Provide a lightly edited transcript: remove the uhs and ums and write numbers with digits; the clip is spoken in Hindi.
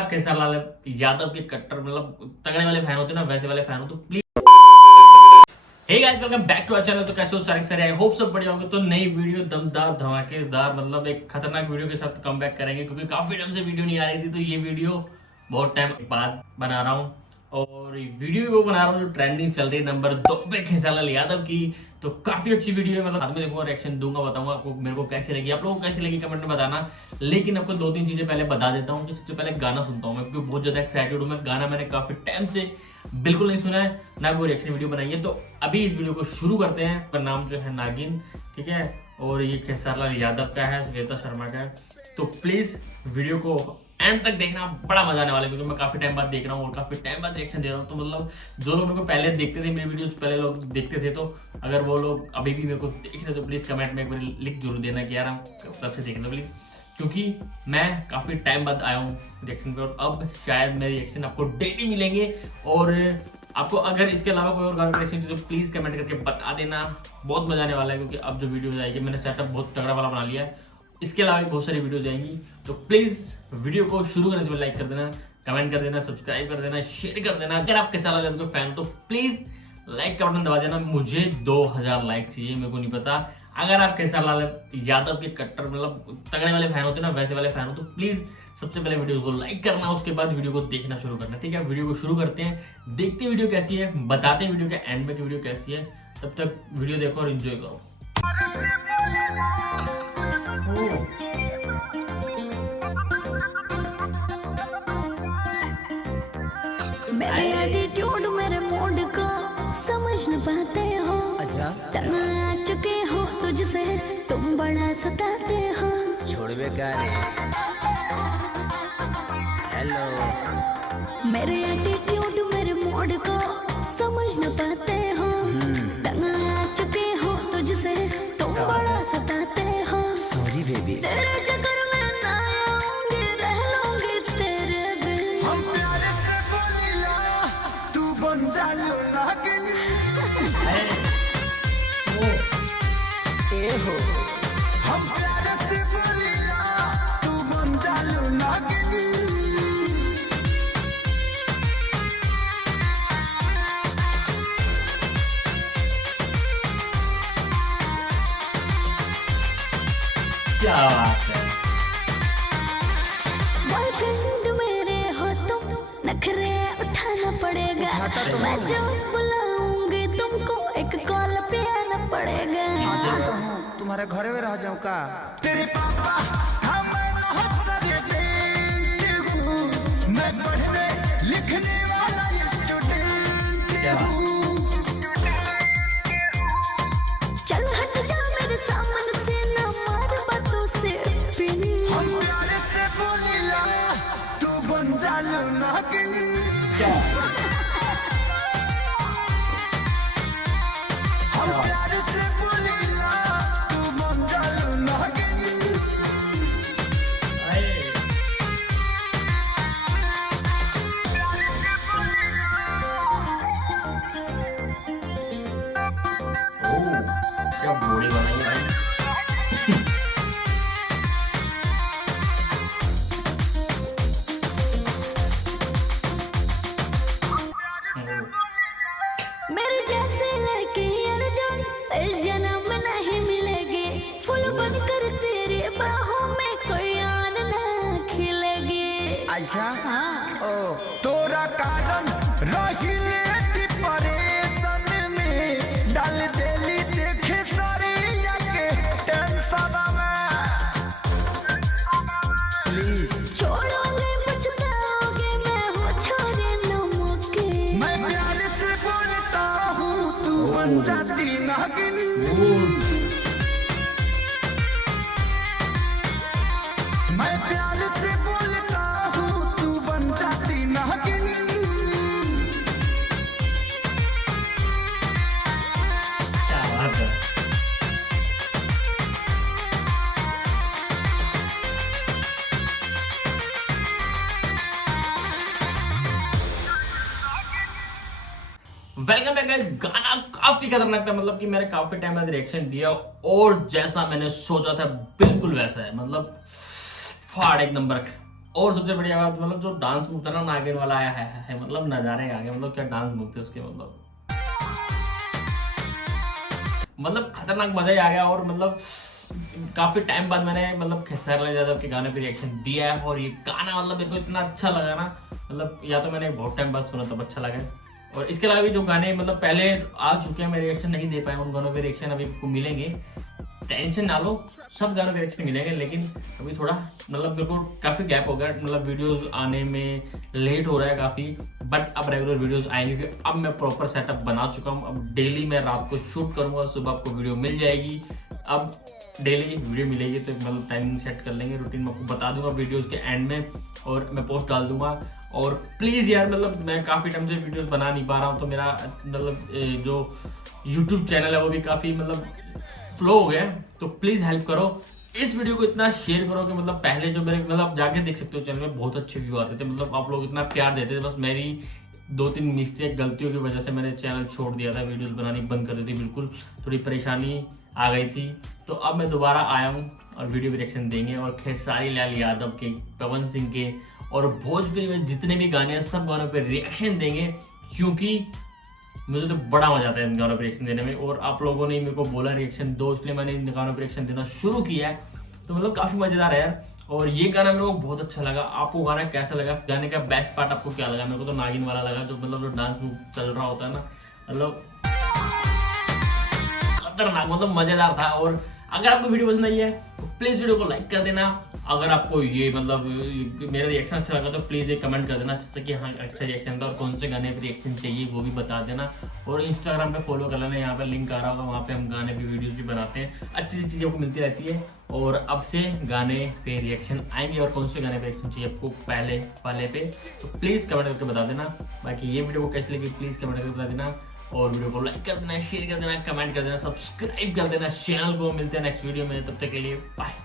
आप केसरलाल यादव के कट्टर मतलब तगड़े वाले फैन होते हो ना, वैसे वाले फैन हो तो please hey guys welcome back to our channel. तो कैसे हो सारे आई होप सब बढ़िया होंगे। तो नई वीडियो दमदार धमाकेदार मतलब एक खतरनाक वीडियो के साथ कम बैक करेंगे, क्योंकि काफी टाइम से वीडियो नहीं आ रही थी। तो ये वीडियो बहुत टाइम बाद बना रहा हूँ और वीडियो वो बना रहा हूँ जो ट्रेंडिंग चल रही है नंबर 2 पे केसरलाल यादव की। तो काफी अच्छी वीडियो है, मतलब बाद में देखो रिएक्शन दूंगा, बताऊंगा आपको मेरे को कैसी लगी, आप लोगों को कैसी लगी कमेंट में बताना। लेकिन आपको 2-3 चीजें पहले बता देता हूँ कि सबसे पहले गाना सुनता हूँ मैं, क्योंकि बहुत ज्यादा एक्साइटेड हूँ मैं। गाना मैंने काफी टाइम से बिल्कुल नहीं सुना है, ना कोई रिएक्शन वीडियो बनाई है। तो अभी इस वीडियो को शुरू करते हैं। उसका नाम जो है नागिन, ठीक है, और ये केसरलाल यादव का है, श्वेता शर्मा का है। तो प्लीज वीडियो को एंड तक देखना, बड़ा मजा आने वाला है, क्योंकि मैं काफी टाइम बाद देख रहा हूँ और काफी टाइम बाद रिएक्शन दे रहा हूँ। तो मतलब जो लोग मेरे को पहले देखते थे, मेरी वीडियोस पहले लोग देखते थे, तो अगर वो लोग अभी भी मेरे को देख रहे तो प्लीज कमेंट में एक बार लिख जरूर देना कि यार हम कब से देखना प्लीज, क्योंकि मैं काफी टाइम बाद आया हूँ रिएक्शन पे और अब शायद मेरे रिएक्शन आपको डेली मिलेंगे। और आपको अगर इसके अलावा कोई और गाना रिएक्शन चाहिए तो प्लीज कमेंट करके बता देना, बहुत मजा आने वाला है। क्योंकि अब जो वीडियो आएगी, मैंने सेटअप बहुत तगड़ा वाला बना लिया है, इसके अलावा बहुत सारी वीडियोस आएंगी। तो प्लीज वीडियो को शुरू करने से पहले लाइक कर देना, कमेंट कर देना, सब्सक्राइब कर देना, शेयर कर देना। अगर आप केसरलाल यादव के फैन तो प्लीज लाइक का बटन दबा देना। मुझे 2000 लाइक चाहिए, मेरे को नहीं पता। अगर आप केसरलाल यादव के कट्टर मतलब तगड़े वाले फैन होते हो ना, वैसे वाले फैन हो तो प्लीज सबसे पहले वीडियो को लाइक करना, उसके बाद वीडियो को देखना शुरू करना, ठीक है। वीडियो को शुरू करते हैं, देखते हैं वीडियो कैसी है, बताते हैं वीडियो के एंड में कि वीडियो कैसी है। तब तक वीडियो देखो और एंजॉय करो। मेरे एटीट्यूड मेरे मूड को समझ न पाते हो। अच्छा तंग आ चुके हो तुझसे, तुम बड़ा सताते हो। छोड़ बे का रे। हेलो मेरे एटीट्यूड मेरे मूड को समझ न पाते हो। तंग आ चुके हो तुझसे, तुम बड़ा सताते हो। Sorry baby. तेरे चक्कर में ना आऊंगी, रह लूंगी तेरे बिन। हम प्यार से बोलिला, तू बन जालू नागिन। ए हो हम प्यार से बोलिला, तू बन जालू नागिन। क्या बात है। बॉयफ्रेंड मेरे हो तुम, नखरे उठाना पड़ेगा। मैं जब बुलाऊंगी तुमको, एक कॉल पे आना पड़ेगा। तुम्हारे घरे में रह जाऊं का? तेरे पापा हमें बहुत सारे देते हो, मैं पढ़ने लिखने वाला स्टूडेंट हूँ। चल हट जा मेरे सामने से, ना मार बातों से पिन। हम प्यार से बोलिला, तू बन जालू नागिन। हम प्यार से बोलिला, तू बन जालू नागिन। क्या बॉडी बनाई भाई। मेरे जैसे लड़के अर्जुन इस जन्म में नहीं मिलेगी। फूल बनकर तेरे बाहों में कोई आन ना खिलेगी। अच्छा हाँ। ओ तोरा कारण रहिले डिप्रेशन में, डाल देली देखे सारी के टेंशन में। प्लीज छोड़ोगे पछताओगे, मैं हूँ छोरे नमक के। मैं प्यार से बोलता हूँ, तू बन जाती नागिन। मैं प्यार से बोलता हूँ, तू बन जाती नागिन। क्या बात है। Welcome back guys. गाना काफी खतरनाक था, मतलब कि मैंने काफी टाइम बाद रिएक्शन दिया और जैसा मैंने सोचा था बिल्कुल वैसा है। मतलब फाड़ एक नंबर और सबसे बढ़िया बात मतलब जो डांस मूव था ना नागिन वाला आया है मतलब नजारे आ गए, मतलब क्या डांस मूव थे उसके, मतलब खतरनाक मजा ही आ गया। और मतलब काफी टाइम बाद मैंने मतलब खेसारी यादव के गाने पे रिएक्शन दिया है और ये गाना मतलब मेरे को इतना अच्छा लगा ना, मतलब या तो मैंने बहुत टाइम बाद सुना तब अच्छा लगा। और इसके अलावा भी जो गाने मतलब पहले आ चुके हैं मैं रिएक्शन नहीं दे पाया, उन गानों पे रिएक्शन अभी आपको मिलेंगे, टेंशन ना लो, सब गानों पे रिएक्शन मिलेंगे। लेकिन अभी थोड़ा मतलब मेरे को काफी गैप हो गया, मतलब वीडियोस आने में लेट हो रहा है काफी, बट अब रेगुलर वीडियोस आएंगे क्योंकि अब मैं प्रॉपर सेटअप बना चुका हूँ। अब डेली मैं रात को शूट करूंगा, सुबह आपको वीडियो मिल जाएगी, अब डेली वीडियो मिलेगी तो मतलब टाइमिंग सेट कर लेंगे, रूटीन मैं आपको बता दूंगा वीडियोस के एंड में और मैं पोस्ट डाल दूंगा। और प्लीज़ यार मतलब मैं काफ़ी टाइम से वीडियोस बना नहीं पा रहा हूँ, तो मेरा मतलब जो यूट्यूब चैनल है वो भी काफ़ी मतलब फ्लो हो गया है, तो प्लीज़ हेल्प करो, इस वीडियो को इतना शेयर करो कि मतलब पहले जो मेरे मतलब आप जाके देख सकते हो चैनल में बहुत अच्छे व्यू आते थे, मतलब आप लोग इतना प्यार देते थे, बस मेरी 2-3 मिस्टेक गलतियों की वजह से मैंने चैनल छोड़ दिया था, वीडियोस बनानी बंद कर दी थी, बिल्कुल थोड़ी परेशानी आ गई थी। तो अब मैं दोबारा आया हूँ और वीडियो रिएक्शन देंगे और खेसारी लाल यादव के, पवन सिंह के और भोजपुरी में जितने भी गाने हैं सब गानों पे रिएक्शन देंगे, क्योंकि मुझे तो बड़ा मजा आता है इन गानों पे रिएक्शन देने में। और आप लोगों ने मेरे को बोला रिएक्शन दो, इसलिए मैंने इन गानों पे रिएक्शन देना शुरू किया है, तो मतलब काफी मजेदार है यार। और ये गाना मेरे को बहुत अच्छा लगा, आपको गाना कैसा लगा, गाने का बेस्ट पार्ट आपको क्या लगा? मेरे को तो नागिन वाला लगा, जो मतलब जो डांस मूव चल रहा होता है ना, मतलब खतरनाक, मतलब मजेदार था। और अगर आपको वीडियो पसंद आई है तो प्लीज वीडियो को लाइक कर देना, अगर आपको ये मतलब मेरा रिएक्शन अच्छा लगा तो प्लीज़ एक कमेंट कर देना अच्छे से कि हाँ अच्छा रिएक्शन था और कौन से गाने पे रिएक्शन चाहिए वो भी बता देना। और इंस्टाग्राम पे फॉलो कर लेना, यहाँ पे लिंक आ रहा होगा, वहाँ पे हम गाने पे वीडियोस भी बनाते हैं, अच्छी चीज़ें आपको मिलती रहती है। और अब से गाने पे रिएक्शन आएंगे और कौन से गाने पे रिएक्शन चाहिए आपको पहले वाले पे, तो प्लीज़ कमेंट करके बता देना। बाकी ये वीडियो को कैसी लगी प्लीज़ कमेंट करके बता देना, और वीडियो को लाइक कर देना, शेयर कर देना, कमेंट कर देना, सब्सक्राइब कर देना चैनल को। मिलते हैं नेक्स्ट वीडियो में, तब तक के लिए बाय।